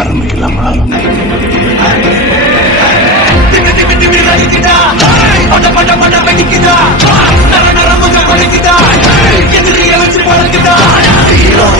ஆரம்பிக்கலாமா?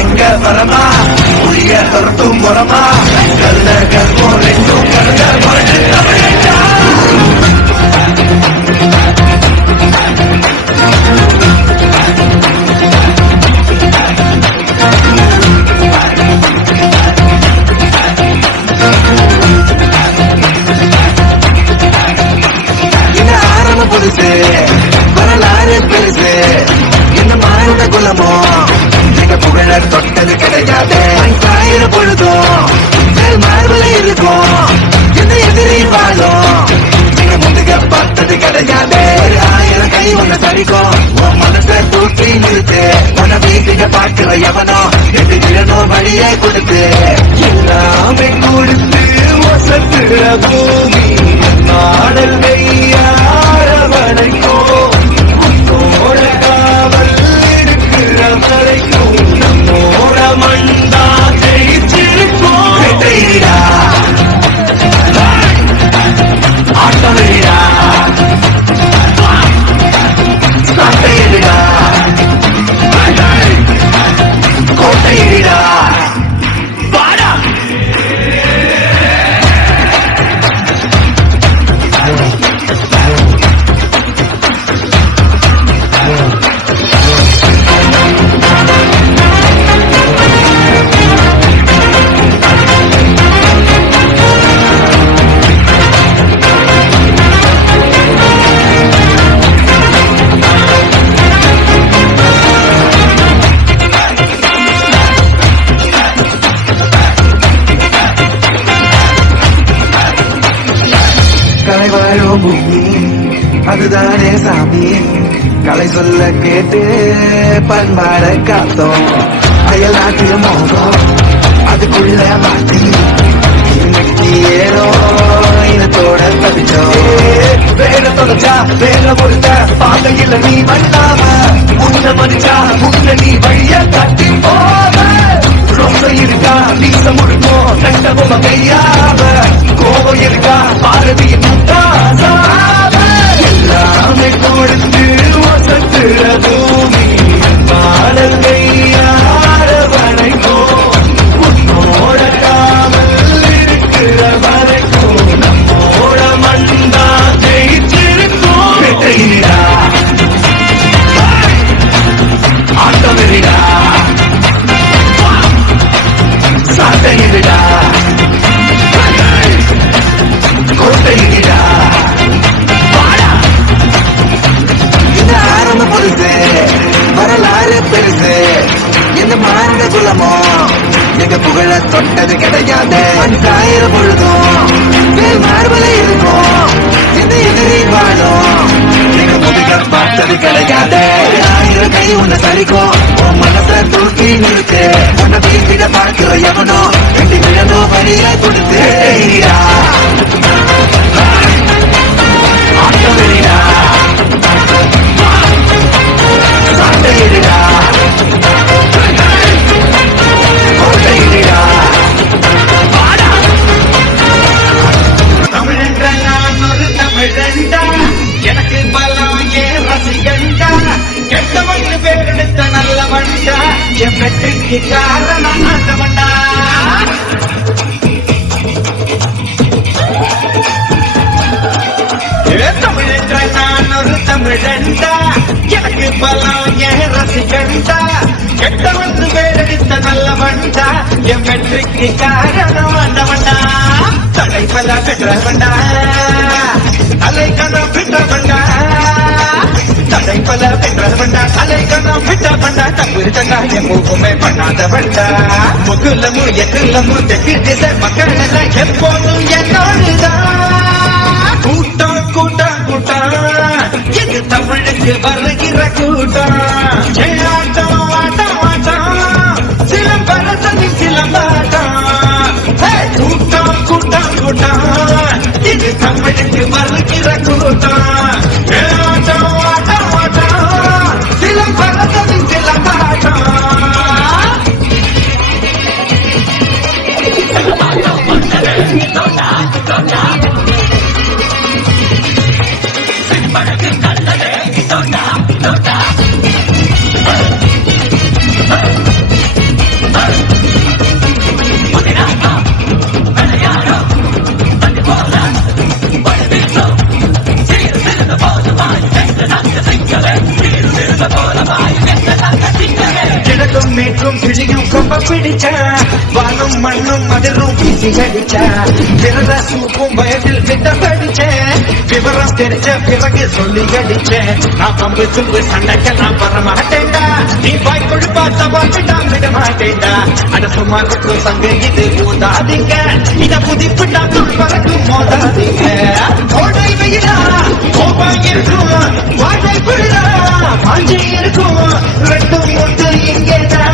எங்க வரமா உரிய கருத்தும் வரமா கல்ல கற்போம் ரெண்டும் கலந்த புதுசு வரலாறு பெருசு என்ன மாறுத குலமோ எங்க புகழ தொட்டது கிடையாது. 1000 பொழுதும் மார்பல இருக்கும் எந்த எதிரி வாழும் எங்க முதுக பார்த்தது கிடையாது. 1000 கை ஒண்ணு தரிக்கும் உன் மனசை தூக்கி நிறுத்து. உன வீட்டுக்கு பார்க்கிற எவனோ எது விழனோ வழியை கொடுத்து எல்லாமே கொடுத்து வசத்துற பூமி நாடல் வெய்யார வரைக்கும் உன்னோட காவல் இருக்கிற வரைக்கும் நம்மோட மண்டா ஜெயிச்சிருக்கோம். ஆட்டம் வெளிடா சாட்டையிடா கோட்டையிடா வாடா. கலைவாழும் பூமி அதுதானே சாமி. கலை சொல்ல கேட்டு பண்பாட காத்தோம். அயல் நாட்டில் மோகம் அதுக்குள்ள மாட்டி இன்னைக்கு ஏனோ இனத்தோட தவிச்சோம். வேலை தொலைச்சா வேலை கொடுத்த பாதையில நீ பண்ணாம முன்ன மதிச்சா முன்ன நீ வழிய தட்டி போவ. ரொம்ப இருக்கா நீச முழுக்கும் கண்ட பொம்மை கையாவ. கோபம் இருக்கா பாரதியின் எல்லாமே கொடுத்து வசத்துற பூமி பாடல் கையார வரைக்கும் உன்னோட காவல் இருக்கிற வரைக்கும் நம்மோட மண்டா ஜெயிச்சிருக்கும். வெட்டையிடா ஆட்டம் வெளிடா சாட்டையிடா கோட்டையிடா வாடா. இந்த ஆரம்ப பொருசு வரலாறு பெருசு எந்த மாறுத குலமோ எங்க புகழ தொட்டது கிடையாது. 1000 பொழுதும் மார்பல இருக்கும் எந்த எதிரி வாழும் எங்க முதுக பார்த்தது கிடையாது. 1000 கை ஒண்ணு தரிக்கும் உன் மனசை தூக்கி நிறுத்து. உன்னை வீட்டிட பார்க்கிற எவனோ ரெண்டு விழனோ வழியை கொடுத்து ஆட்டம் வெளிடா சாட்டையிடா கோட்டையிடா வாடா. தமிழென்ற நான் ஒரு தமிழண்டா எனக்கு பலம் ஏன் ரசிகண்டா கெட்டவன் பேரெடுத்த நல்லவண்டா என் வெற்றிக்கு காரணம் ஆண்டவண்டா. தமிழென்ற நான் ஒரு தமிழண்டா எனக்கு பலம் ஏன் ரசிகண்டா கெட்டவன் பேரெடுத்த நல்லவண்டா என் வெற்றிக்கு காரணம் ஆண்டவண்டா. தடைப்பல பெற்றவண்டா அலைக்கணம் பெற்றவண்டா தடைப்பல பெற்றவண்டா அலைக்கணம் பெற்றவண்டா தவிர்த்தா என் முகமே பண்ணாதவண்டா. முகுலமும் எகுலமும் தெற்கு திசை மக்கள் எல்லாம் எப்போதும் என்னோடுதான். கூட்டம் கூட்டம் கூட்டம் எது தமிழுக்கு வருகிற கூட்டம். ஆட்டம் ஆட்டம் ஆட்டம் சிலம்பரசனின் சிலம்பாட்டம். கூட்டம் கூட்டம் கூட்டம் இது தமிழுக்கு வருகிற கூட்டம். ஆட்டம் ஆட்டம் ஆட்டம் சிலம்பரசனின் சிலம்பாட்டம். வீரம் மதுரும் வீசி அடிச்ச விரத சூப்பும் வயதில் விட்ட படிச்சேன் விவரம் தெரிஞ்ச பிறகு சொல்லி அடிச்சேன் நான் பம்பு தும்பு சண்டைக்கெல்லாம் வர மாட்டேன்டா நீ வாய் கொழுப்பா தவாக்கிட்டான் விட மாட்டேன்டா அட சுமார் பட்டும் சங்க இது ஊதாதீங்க இத புதிப்புட்டா பறக்கும் மோதாதீங்க கோடை வெயிலா கோபம் இருக்கும் வாழை புள்ளா பாஞ்சி இருக்கும் ரெண்டும் ஒன்று இங்கேதான்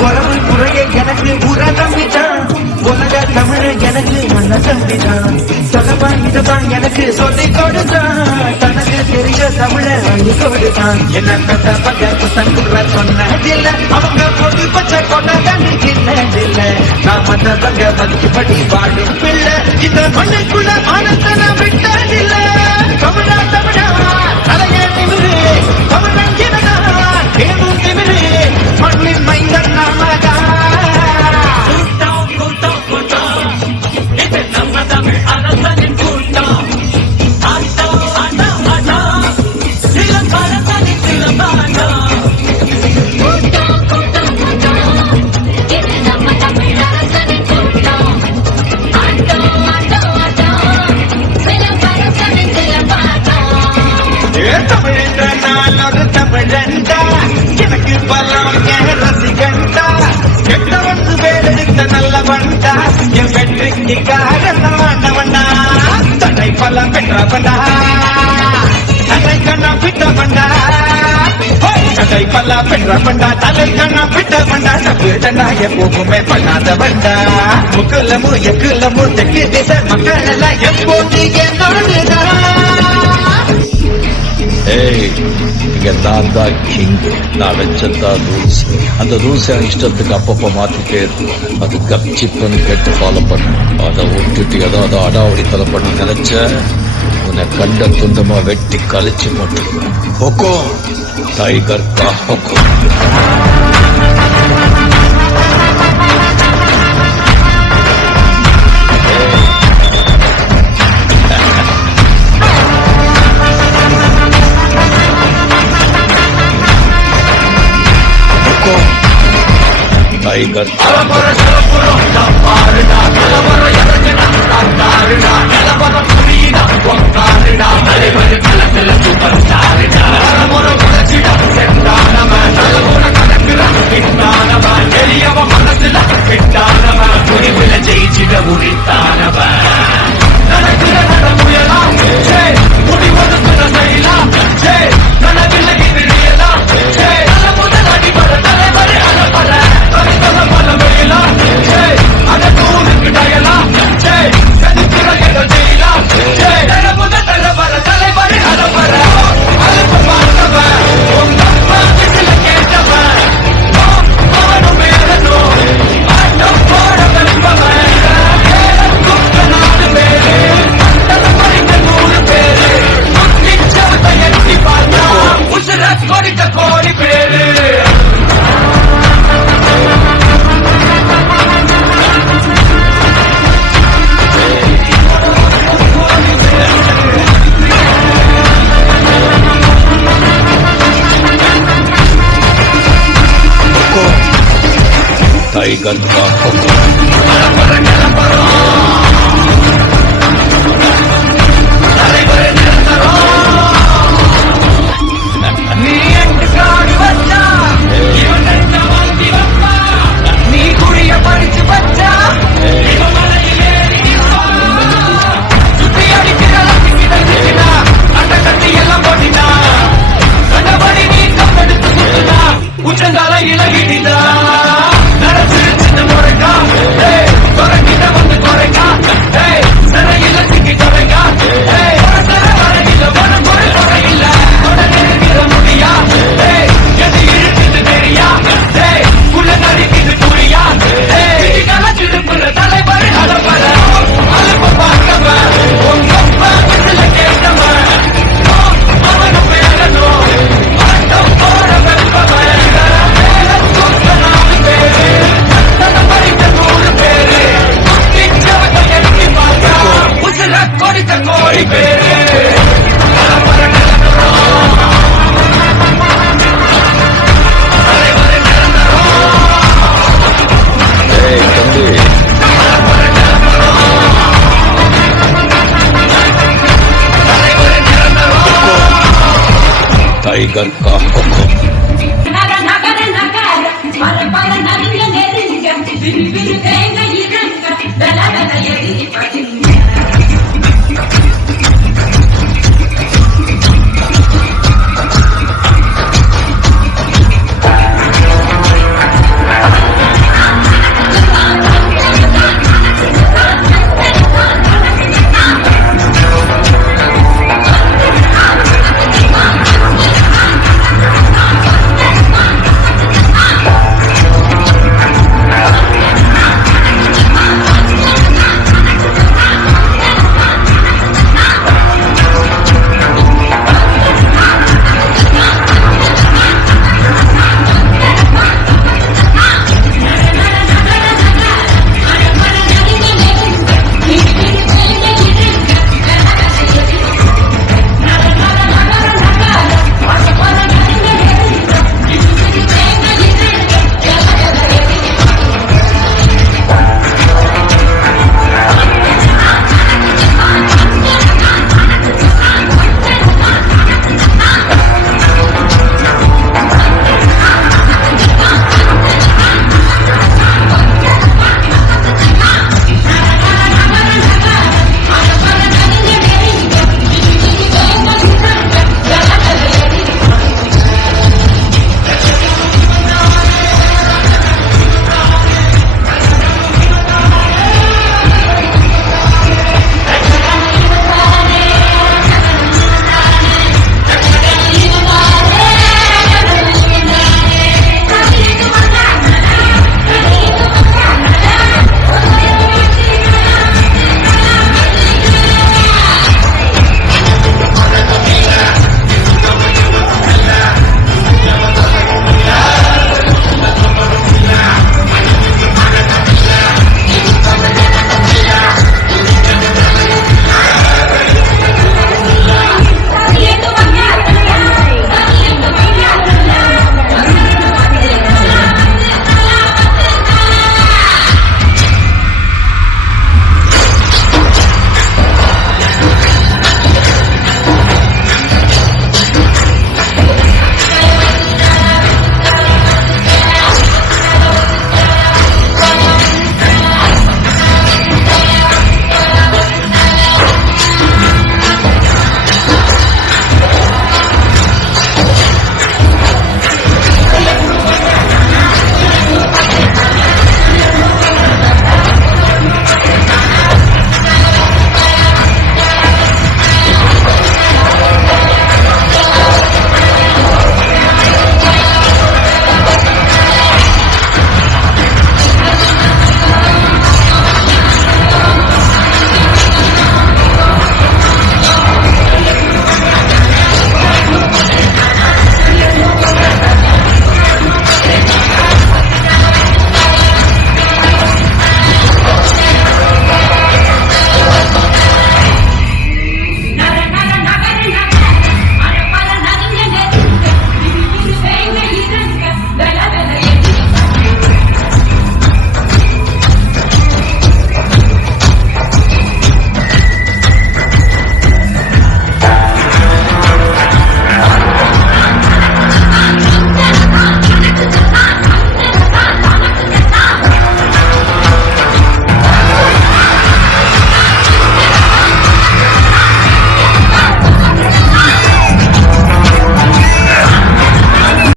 உறவு முறையை எனக்கு புற தம்பிதான் உலக தமிழ் எனக்கு மண்ண தம்பிதான் சொல்லவா இதுதான் எனக்கு சொல்லி கொடுத்தான் தனக்கு தெரிஞ்ச தமிழ அள்ளி கொடுத்தான் என்ன கட்ட பக்க புத்தங்குற சொன்னதில்லை அவங்க பொடி பச்சை கொண்ட தண்ணி இல்ல நான் மன்னவங்க மதிக்கப்படி வாடும் பிள்ளை இந்த மண்ணுக்குள்ள மானத்தன விட்டதில்லை தமிழா தமிழா தலைய நிமிரு தமிழன் கிடனா கேமும் நிமிரு மண்ணின் மைந்தன் நாமதா தமிழென்ற நாளொரு தமிழண்டா எனக்கு பலம் என் ரசிகண்டா கெட்டவன் வேலெடுத்த நல்லவண்டா என் வெற்றிக்கு காரணமானவண்டா தன்னை பலம் பெற்றவண்டா தன்னை கண்ணா விட்டவண்டா தன்னை பல்லா பெற்றவண்டா தலை கண்ணா விட்டவண்டா தப்புடா எப்போவுமே பண்ணாதவண்டா முக்குலமு எக்குலமு தெற்கு திசை மக்கள் எல்லாம் எப்போது என்னோடுதான் இங்க நான் தான் கிங் நான் வச்சதான் ரூல்ஸ் அந்த ரூல்ஸ் என் இஷ்டத்துக்கு அப்பப்ப மாத்திட்டே இருக்கும் அது கப்சிப்புன்னு கேட்டு ஃபாலோ பண்ண அதை விட்டுட்டு ஏதாவது அடாவடி தலை பண்ண நினைச்ச உன்னை கண்ட துண்டமா வெட்டி கழிச்சு போட்டுருவேன் ஹொக்கோ டைகர் கா ஹொக்கோ டைகர் ஜெயிச்சிட உரித்தானவ टाइगर का हुक्म। टाइगर का हुक्म